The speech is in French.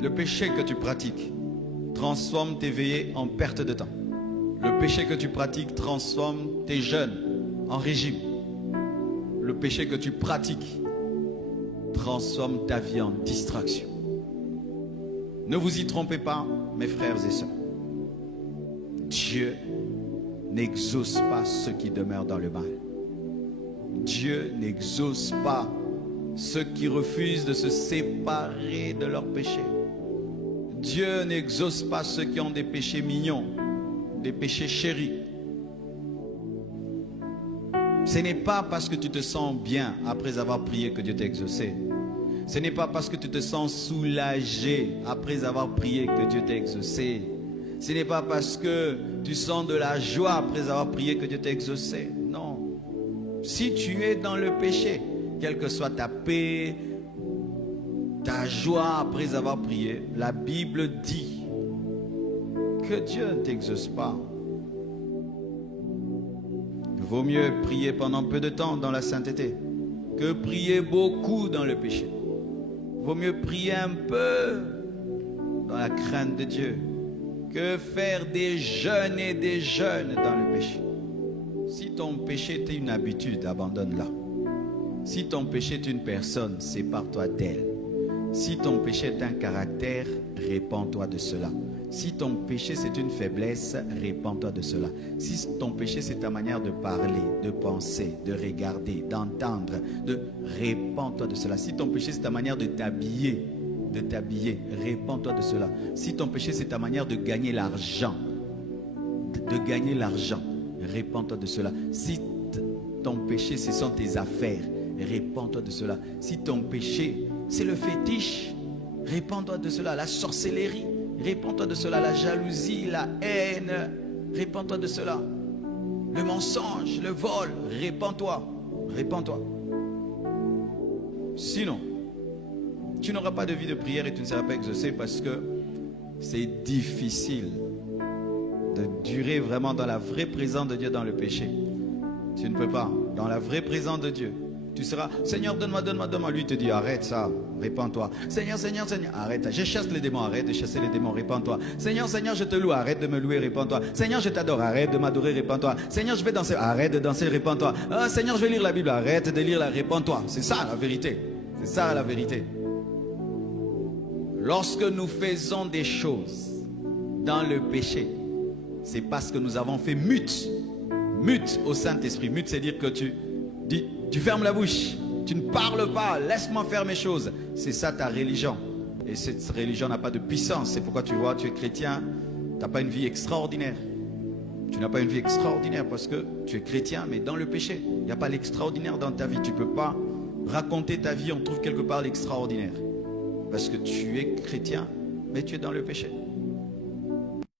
Le péché que tu pratiques transforme tes veillées en perte de temps. Le péché que tu pratiques transforme tes jeûnes en régime. Le péché que tu pratiques transforme ta vie en distraction. Ne vous y trompez pas, mes frères et sœurs. Dieu n'exauce pas ceux qui demeurent dans le mal. Dieu n'exauce pas ceux qui refusent de se séparer de leurs péchés. Dieu n'exauce pas ceux qui ont des péchés mignons, des péchés chéris. Ce n'est pas parce que tu te sens bien après avoir prié que Dieu t'a exaucé. Ce n'est pas parce que tu te sens soulagé après avoir prié que Dieu t'a exaucé. Ce n'est pas parce que tu sens de la joie après avoir prié que Dieu t'a exaucé. Non. Si tu es dans le péché, quelle que soit ta paix, ta joie après avoir prié, la Bible dit que Dieu ne t'exauce pas. Il vaut mieux prier pendant peu de temps dans la sainteté que prier beaucoup dans le péché. Il vaut mieux prier un peu dans la crainte de Dieu que faire des jeûnes et des jeûnes dans le péché. Si ton péché est une habitude, abandonne-la. Si ton péché est une personne, sépare-toi d'elle. Si ton péché est un caractère, répands-toi de cela. Si ton péché c'est une faiblesse, répands-toi de cela. Si ton péché c'est ta manière de parler, de penser, de regarder, d'entendre, répands-toi de cela. Si ton péché c'est ta manière de t'habiller, répands-toi de cela. Si ton péché c'est ta manière de gagner l'argent, répands-toi de cela. Si ton péché ce sont tes affaires, répands-toi de cela. Si ton péché c'est le fétiche, répands-toi de cela. La sorcellerie, répands-toi de cela. La jalousie, la haine, répands-toi de cela. Le mensonge, le vol, répands-toi. Sinon, tu n'auras pas de vie de prière et tu ne seras pas exaucé parce que c'est difficile de durer vraiment dans la vraie présence de Dieu dans le péché. Tu ne peux pas. Dans la vraie présence de Dieu, tu seras, Seigneur, donne-moi. Lui te dit, arrête ça, répands-toi. Seigneur, arrête. Je chasse les démons, arrête de chasser les démons, répands-toi. Seigneur, je te loue, arrête de me louer, répands-toi. Seigneur, je t'adore, arrête de m'adorer, répands-toi. Seigneur, je vais danser, arrête de danser, répands-toi. Seigneur, je vais lire la Bible, arrête de lire la, répands-toi. C'est ça la vérité. C'est ça la vérité. Lorsque nous faisons des choses dans le péché, c'est parce que nous avons fait mute au Saint-Esprit. Mute, c'est dire que tu fermes la bouche, tu ne parles pas, laisse-moi faire mes choses. C'est ça ta religion. Et cette religion n'a pas de puissance. C'est pourquoi tu vois, tu es chrétien, tu n'as pas une vie extraordinaire. Tu n'as pas une vie extraordinaire parce que tu es chrétien, mais dans le péché. Il n'y a pas l'extraordinaire dans ta vie. Tu ne peux pas raconter ta vie, on trouve quelque part l'extraordinaire. Parce que tu es chrétien, mais tu es dans le péché.